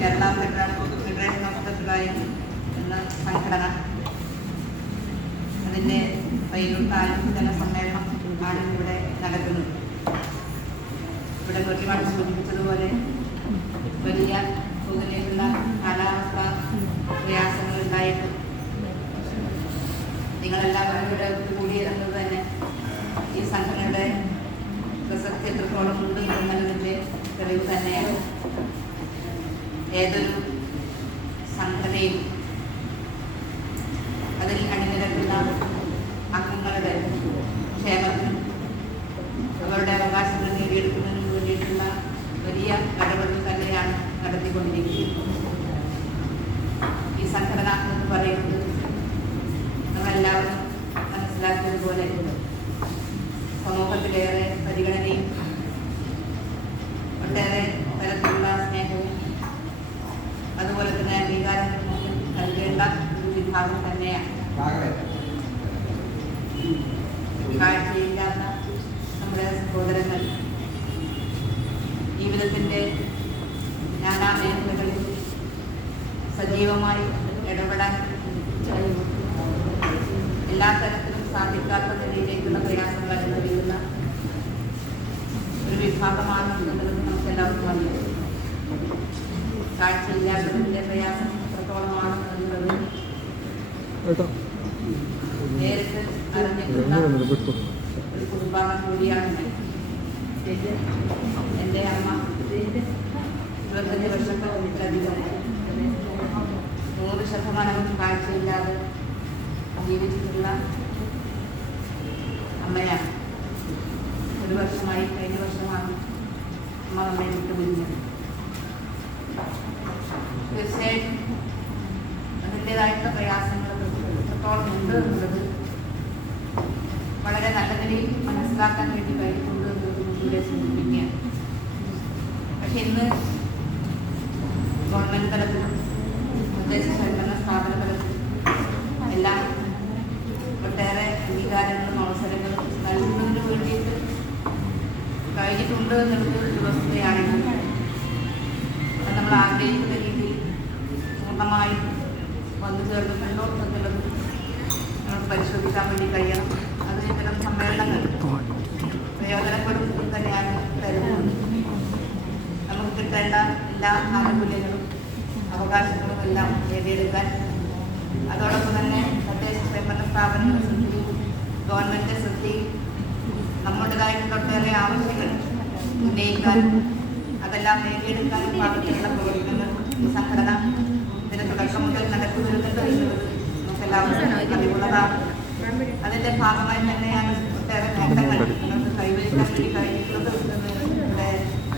Kerala federation of the blind എന്ന സംഘടന അതിൻ്റെ പയ്യൂർ താലൂക്ക് ജനസമ്മേളനം ആണ് ഇവിടെ നടക്കുന്നത്. ഇവിടെ ഒരുപാട് സൂചിപ്പിച്ചതുപോലെ വലിയ തോതിലുള്ള കാലാവസ്ഥ പ്രയാസങ്ങൾ ഉണ്ടായിട്ടും നിങ്ങളെല്ലാവരും ഇവിടെ ഒത്തുകൂടിയതെന്നത് തന്നെ ഈ സംഘടനയുടെ പ്രസക്തി എത്രത്തോളം ഉണ്ട് എന്നതിൻ്റെ തെളിവ് തന്നെയാണ്. ഏതൊരു സംഘടനയും അതിൽ അണിനിരക്കുന്ന അംഗങ്ങളുടെ ക്ഷേമത്തിനും അവരുടെ അവകാശങ്ങൾ നേടിയെടുക്കുന്നതിനും വേണ്ടിയിട്ടുള്ള വലിയ നടപടി തന്നെയാണ് നടത്തിക്കൊണ്ടിരിക്കുന്നത്. ഈ സംഘടന എന്ന് പറയുന്നത് നമ്മളെല്ലാവരും മനസ്സിലാക്കിയതുപോലെ സമൂഹത്തിലേറെ പരിഗണനയും ഒട്ടേറെ തരത്തിലുള്ള സ്നേഹവും അതുപോലെ തന്നെ അംഗീകാരങ്ങളും നൽകേണ്ട ഒരു വിഭാഗം തന്നെയാണ്. കാഴ്ചയില്ലാത്ത നമ്മുടെ സഹോദരങ്ങൾ ജീവിതത്തിൻ്റെ നാനാ മേഖലകളിൽ സജീവമായി ഇടപെടാൻ എല്ലാ തരത്തിലും സാധിക്കാത്ത നിലയിലേക്കുള്ള പ്രയാസങ്ങൾ അനുഭവിക്കുന്ന ഒരു വിഭാഗമാണ് എന്നുള്ളത് നമുക്കെല്ലാവർക്കും അറിയാം. കാഴ്ചയില്ലാത്തതിൻ്റെ പ്രയാസം എത്രത്തോളമാണ് എന്നുള്ളത് നേരിട്ട് അറിഞ്ഞിട്ടുള്ള ഒരു കുടുംബാംഗം കൂടിയാണ് എൻ്റെ അമ്മ. 25 വർഷത്തിലധികം 100% കാഴ്ചയില്ലാതെ ജീവിച്ചിട്ടുള്ള അമ്മയാണ്. ഒരു വർഷമായി, കഴിഞ്ഞ വർഷമാണ് അമ്മ നമ്മെ വിട്ടു പിരിഞ്ഞത്. തീർച്ചയായിട്ടും അതിൻ്റെതായിട്ടുള്ള പ്രയാസങ്ങൾ എത്രത്തോളം ഉണ്ട് എന്നുള്ളത് വളരെ നല്ല നിലയിൽ മനസ്സിലാക്കാൻ വേണ്ടി കഴിഞ്ഞിട്ടുണ്ട് എന്നത് മുന്നിലൂടെ സൂചിപ്പിക്കുകയാണ്. പക്ഷെ ഇന്ന് ഗവൺമെൻറ് തലത്തിലും തദ്ദേശ സ്വയംഭരണ സ്ഥാപന തലത്തിലും എല്ലാം ഒട്ടേറെ അംഗീകാരങ്ങളും അവസരങ്ങളും നൽകുന്നതിന് വേണ്ടിയിട്ട് കഴിഞ്ഞിട്ടുണ്ട് എന്നുള്ളത് ഒരു വസ്തുതയാണെങ്കിൽ അത് നമ്മൾ ആഗ്രഹിക്കുന്ന രീതിയിൽ പൂർണ്ണമായും വന്നു ചേർന്നിട്ടുണ്ടോ എന്നുള്ളത് നമുക്ക് പരിശോധിക്കാൻ വേണ്ടി കഴിയണം. അത് ഇത്തരം സമ്മേളനങ്ങൾ പ്രയോജനപ്പെടും തന്നെയാണ് കരുതുന്നത്. നമുക്ക് കിട്ടേണ്ട എല്ലാ ആനുകൂല്യങ്ങളും അവകാശങ്ങളും എല്ലാം നേടിയെടുക്കാൻ, അതോടൊപ്പം തന്നെ തദ്ദേശ സ്വയംഭരണ സ്ഥാപനങ്ങളുടെ ശ്രദ്ധയും ഗവൺമെൻറ് ശ്രദ്ധയും നമ്മുടേതായിട്ടുള്ള ഒട്ടേറെ ആവശ്യങ്ങൾ ഉന്നയിക്കാനും അതെല്ലാം നേടിയെടുക്കാനും പാകത്തിലുള്ള പ്രവർത്തനങ്ങൾ ഈ സംഘടന ഇതിന് തുടക്കം മുതൽ നടത്തി വരുന്നുണ്ട് എന്നുള്ളത് നമുക്കെല്ലാവർക്കും അറിവുള്ളതാണ്. അതിൻ്റെ ഭാഗമായി തന്നെയാണ് ഒട്ടേറെ നേട്ടങ്ങൾ നമുക്ക് കൈവരിക്കാൻ വേണ്ടി കഴിഞ്ഞിട്ടുള്ളത് എന്ന് ഇവിടെ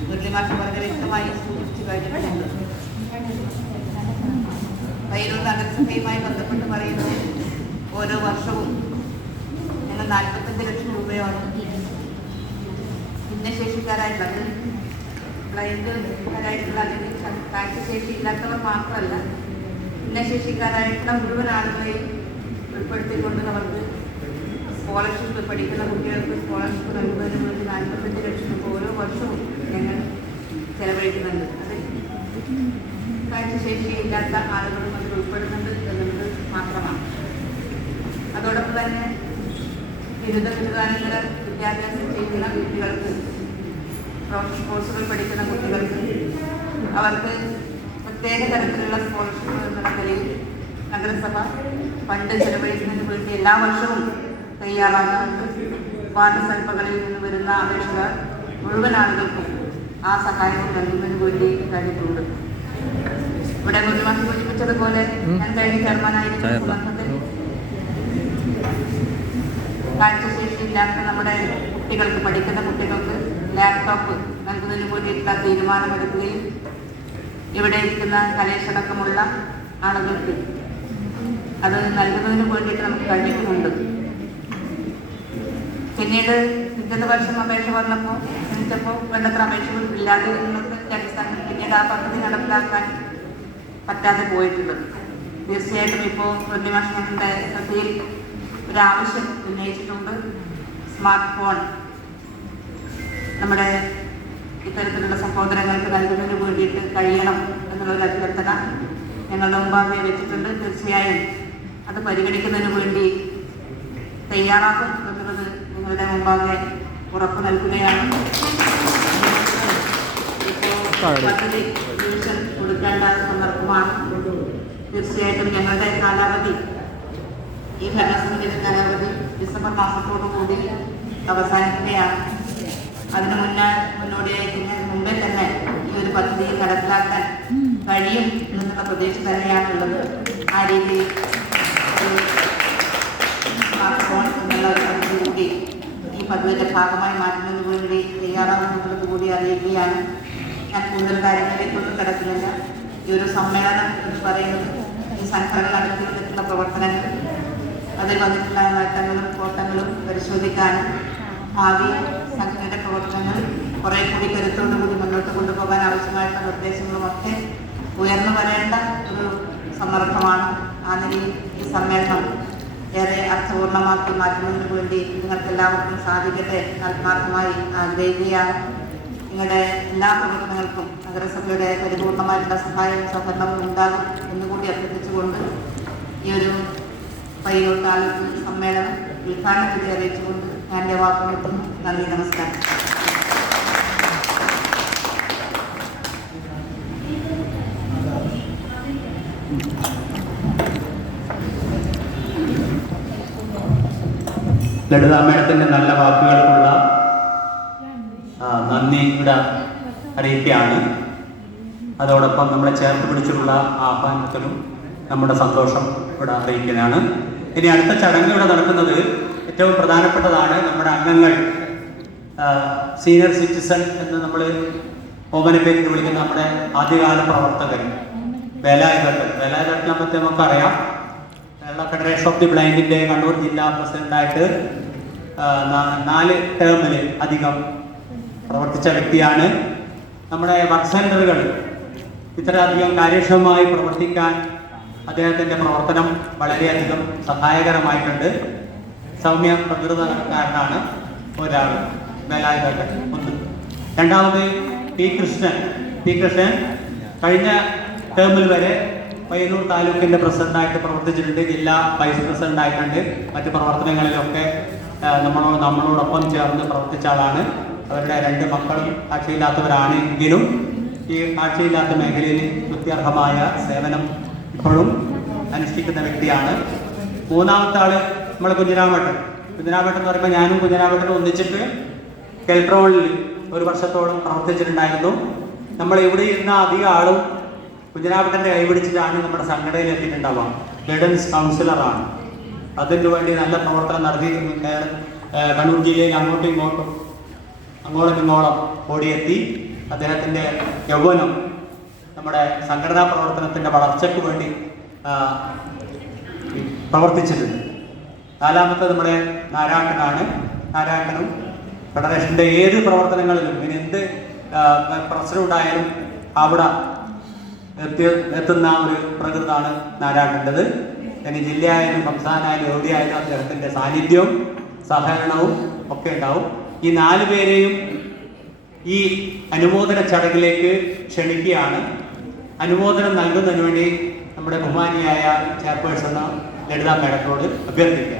മുരളിമാഷ് വളരെ വ്യക്തമായി സൂചിപ്പിച്ചു കഴിഞ്ഞിട്ടുണ്ട്. പയ്യൂർ നഗരസഭയുമായി ബന്ധപ്പെട്ട് പറയുന്നത് ഓരോ വർഷവും ഞങ്ങൾ 45 ലക്ഷം രൂപയോളം ഭിന്നശേഷിക്കാരായിട്ടുള്ള, ബ്ലൈൻഡുകാരായിട്ടുള്ള അല്ലെങ്കിൽ കാഴ്ചശേഷി ഇല്ലാത്തവർ മാത്രമല്ല, ഭിന്നശേഷിക്കാരായിട്ടുള്ള മുഴുവൻ ആളുകളെയും ഉൾപ്പെടുത്തിക്കൊണ്ട് അവർക്ക് സ്കോളർഷിപ്പ്, പഠിക്കുന്ന കുട്ടികൾക്ക് സ്കോളർഷിപ്പ് നൽകുന്നതിന് വേണ്ടി 45 ലക്ഷം രൂപ ഓരോ വർഷവും ഞങ്ങൾ ചെലവഴിക്കുന്നുണ്ട്. അത് കാഴ്ചശേഷിയില്ലാത്ത ആളുകളും അതിൽ ഉൾപ്പെടുന്നുണ്ട് എന്നുള്ളത് മാത്രമാണ്. അതോടൊപ്പം തന്നെ ബിരുദാനന്തര വിദ്യാഭ്യാസം ചെയ്യുന്ന കുട്ടികൾക്ക്, പ്രൊഫഷണൽ കോഴ്സുകൾ പഠിക്കുന്ന കുട്ടികൾക്ക് അവർക്ക് പ്രത്യേക തരത്തിലുള്ള സ്കോളർഷിപ്പ് എന്നുള്ള നിലയിൽ നഗരസഭ ഫണ്ട് ചെലവഴിക്കുന്നതിന് വേണ്ടി എല്ലാ വർഷവും തയ്യാറാകുന്നുണ്ട്. പാഠശാലകളിൽ നിന്ന് വരുന്ന അപേക്ഷകർ മുഴുവൻ ആളുകൾക്കും ആ സഹായം നൽകുന്നതിന് വേണ്ടി കഴിഞ്ഞിട്ടുണ്ട്. ഇവിടെ മുഴുവൻ സൂചിപ്പിച്ചതുപോലെ ഞാൻ കഴിഞ്ഞ ചെയർമാനായിരിക്കുന്ന സംഘത്തിൽ കാഴ്ചശേഷിയില്ലാത്ത നമ്മുടെ കുട്ടികൾക്ക്, പഠിക്കുന്ന കുട്ടികൾക്ക് ലാപ്ടോപ്പ് നൽകുന്നതിന് വേണ്ടിയിട്ടുള്ള തീരുമാനമെടുക്കുകയും ഇവിടെ ഇരിക്കുന്ന കലേശടക്കമുള്ള ആളുകൾക്ക് അത് നൽകുന്നതിന് വേണ്ടിയിട്ട് നമുക്ക് കഴിഞ്ഞിട്ടുമുണ്ട്. പിന്നീട് പിറ്റത്തെ വർഷം അപേക്ഷ വന്നപ്പോൾ ക്ഷണിച്ചപ്പോൾ വേണ്ടത്ര അപേക്ഷകൾ ഇല്ലാതെ എന്നൊക്കെ അടിസ്ഥാനത്തിൽ പിന്നീട് ആ പദ്ധതി നടപ്പിലാക്കാൻ പറ്റാതെ പോയിട്ടുള്ളത്. തീർച്ചയായിട്ടും ഇപ്പോൾ പ്രതിമാഷങ്ങളുടെ ശ്രദ്ധയിൽ ഒരാവശ്യം ഉന്നയിച്ചിട്ടുണ്ട്. സ്മാർട്ട് ഫോൺ നമ്മുടെ ഇത്തരത്തിലുള്ള സഹോദരങ്ങൾക്ക് നൽകുന്നതിന് വേണ്ടിയിട്ട് കഴിയണം എന്നുള്ളൊരു അഭ്യർത്ഥന ഞങ്ങളുടെ മുമ്പാകെ വെച്ചിട്ടുണ്ട്. തീർച്ചയായും അത് പരിഗണിക്കുന്നതിന് വേണ്ടി തയ്യാറാക്കും എന്നുള്ളത് നിങ്ങളുടെ മുമ്പാകെ ഉറപ്പ് നൽകുകയാണ്. ഇപ്പോൾ പദ്ധതി ട്യൂഷൻ കൊടുക്കേണ്ട സന്ദർഭമാണ്. തീർച്ചയായിട്ടും ഞങ്ങളുടെ കാലാവധി, ഈ ഭരണസമിതിയുടെ കാലാവധി ഡിസംബർ മാസത്തോടുകൂടി അവസാനിക്കുകയാണ്. അതിന് മുന്നോടിയായി മുമ്പേ തന്നെ ഈ ഒരു പദ്ധതി നടപ്പിലാക്കാൻ കഴിയും എന്നുള്ള പ്രതീക്ഷ തന്നെയാണുള്ളത്. ആ രീതിയിൽ സ്മാർട്ട് ഫോൺ എന്നുള്ള ഒരു പദ്ധതി കൂടി ഈ പദ്ധതിയുടെ ഭാഗമായി മാറ്റുന്നതിന് വേണ്ടി തയ്യാറാകുന്നത് കൂടി അറിയിക്കുകയാണ്. ഞാൻ കൂടുതൽ കാര്യങ്ങളിലേക്കൊന്നും കിടക്കുന്നില്ല. ഈ ഒരു സമ്മേളനം എന്ന് പറയുന്നത് ഈ സംഘടന നടത്തിയിട്ടുള്ള പ്രവർത്തനങ്ങൾ, അതിൽ വന്നിട്ടുള്ള നേട്ടങ്ങളും കോട്ടങ്ങളും പരിശോധിക്കാനും ഭാവി സംഘടനയുടെ പ്രവർത്തനങ്ങൾ കുറെ കൂടി കരുത്തോടുകൂടി മുന്നോട്ട് കൊണ്ടുപോകാൻ ആവശ്യമായിട്ടുള്ള നിർദ്ദേശങ്ങളുമൊക്കെ ഉയർന്നു വരേണ്ട ഒരു സന്ദർഭമാണ്. ആ നിലയിൽ ഈ സമ്മേളനം ഏറെ അർത്ഥപൂർണമാക്കി മാറ്റുന്നതിന് വേണ്ടി നിങ്ങൾക്കെല്ലാവർക്കും സാധിക്കട്ടെ ആത്മാർത്ഥമായി ആഗ്രഹിക്കുകയാണ്. നിങ്ങളുടെ എല്ലാ പ്രവർത്തനങ്ങൾക്കും നഗരസഭയുടെ പരിപൂർണമായിട്ടുള്ള സഹായവും സഹകരണവും ഉണ്ടാകും എന്നുകൂടി അഭ്യർത്ഥിച്ചുകൊണ്ട് ഈ ഒരു പയ്യോട്ടാലത്ത് സമ്മേളനം ഉദ്ഘാടന വിധി അറിയിച്ചുകൊണ്ട് ഞാൻ എൻ്റെ വാക്ക് നിർത്തുന്നു. നന്ദി, നമസ്കാരം. ലളിത മേഡത്തിൻ്റെ നല്ല വാക്കുകൾക്കുള്ള നന്ദി ഇവിടെ അറിയിക്കുകയാണ്. അതോടൊപ്പം നമ്മളെ ചേർത്ത് പിടിച്ചിട്ടുള്ള ആഹ്വാനത്തിലും നമ്മുടെ സന്തോഷം ഇവിടെ അറിയിക്കുന്നതാണ്. ഇനി അടുത്ത ചടങ്ങ് ഇവിടെ നടക്കുന്നത് ഏറ്റവും പ്രധാനപ്പെട്ടതാണ്. നമ്മുടെ അംഗങ്ങൾ, സീനിയർ സിറ്റിസൺ എന്ന് നമ്മൾ ഓമന പേരിൽ വിളിക്കുന്ന നമ്മുടെ ആദ്യകാല പ്രവർത്തകർ, വേലായുധത്തെ പറ്റി നമുക്കറിയാം. കേരള ഫെഡറേഷൻ ഓഫ് ദി ബ്ലൈൻഡിൻ്റെ കണ്ണൂർ ജില്ലാ പ്രസിഡന്റായിട്ട് 4 ടേമിൽ അധികം പ്രവർത്തിച്ച വ്യക്തിയാണ്. നമ്മുടെ വർക്ക് സെൻ്ററുകൾ ഇത്രയധികം കാര്യക്ഷമമായി പ്രവർത്തിക്കാൻ അദ്ദേഹത്തിൻ്റെ പ്രവർത്തനം വളരെയധികം സഹായകരമായിട്ടുണ്ട്. സൗമ്യ പ്രകൃതക്കാരനാണ് ഒരാൾ, വേലായുധൻ ഒന്ന്. രണ്ടാമത് പി കൃഷ്ണൻ കഴിഞ്ഞ ടേമിൽ വരെ പയ്യന്നൂർ താലൂക്കിൻ്റെ പ്രസിഡന്റായിട്ട് പ്രവർത്തിച്ചിട്ടുണ്ട്. ജില്ലാ വൈസ് പ്രസിഡന്റായിട്ടുണ്ട്. മറ്റ് പ്രവർത്തനങ്ങളിലൊക്കെ നമ്മളോടൊപ്പം ചേർന്ന് പ്രവർത്തിച്ച ആളാണ്. അവരുടെ 2 മക്കളും കാഴ്ചയില്ലാത്തവരാണ് എങ്കിലും ഈ കാഴ്ചയില്ലാത്ത മേഖലയിൽ സ്തുത്യർഹമായ സേവനം ഇപ്പോഴും അനുഷ്ഠിക്കുന്ന വ്യക്തിയാണ്. മൂന്നാമത്തെ ആൾ നമ്മൾ കുഞ്ഞിരാമേട്ടൻ എന്ന് പറയുമ്പോൾ ഞാനും കുഞ്ഞിരാമേട്ടനും ഒന്നിച്ചിട്ട് കെൽട്രോണിൽ 1 വർഷത്തോളം പ്രവർത്തിച്ചിട്ടുണ്ടായിരുന്നു. നമ്മൾ ഇവിടെ ഇരുന്ന അധികം ആളും കുഞ്ഞിരാമേട്ടൻ്റെ കൈപിടിച്ചിട്ടാണ് നമ്മുടെ സംഘടനയിൽ എത്തിയിട്ടുണ്ടാവുക. ഗൈഡൻസ് കൗൺസിലറാണ്. അതിനു വേണ്ടി നല്ല പ്രവർത്തനം നടത്തി കണ്ണൂർ ജില്ലയിൽ അങ്ങോട്ടും ഇങ്ങോളം ഓടിയെത്തി അദ്ദേഹത്തിൻ്റെ യൗവനം നമ്മുടെ സംഘടനാ പ്രവർത്തനത്തിൻ്റെ വളർച്ചയ്ക്ക് വേണ്ടി പ്രവർത്തിച്ചിട്ടുണ്ട്. 4മത്തെ നമ്മുടെ നാരായണനും ഫെഡറേഷൻ്റെ ഏത് പ്രവർത്തനങ്ങളിലും ഇനി എന്ത് പ്രശ്നം ഉണ്ടായാലും അവിടെ എത്തുന്ന ഒരു പ്രകൃതാണ് നാരായണൻ്റെത്. ഇനി ജില്ലയായാലും സംസ്ഥാനമായാലും എവിടെയായാലും അദ്ദേഹത്തിൻ്റെ സാന്നിധ്യവും സഹകരണവും ഒക്കെ ഉണ്ടാവും. ഈ 4 പേരെയും ഈ അനുമോദന ചടങ്ങിലേക്ക് ക്ഷണിക്കുകയാണ്. അനുമോദനം നൽകുന്നതിന് വേണ്ടി നമ്മുടെ ബഹുമാനിയായ ചെയർപേഴ്സൺ ലളിത മേഡത്തോട് അഭ്യർത്ഥിക്കുക.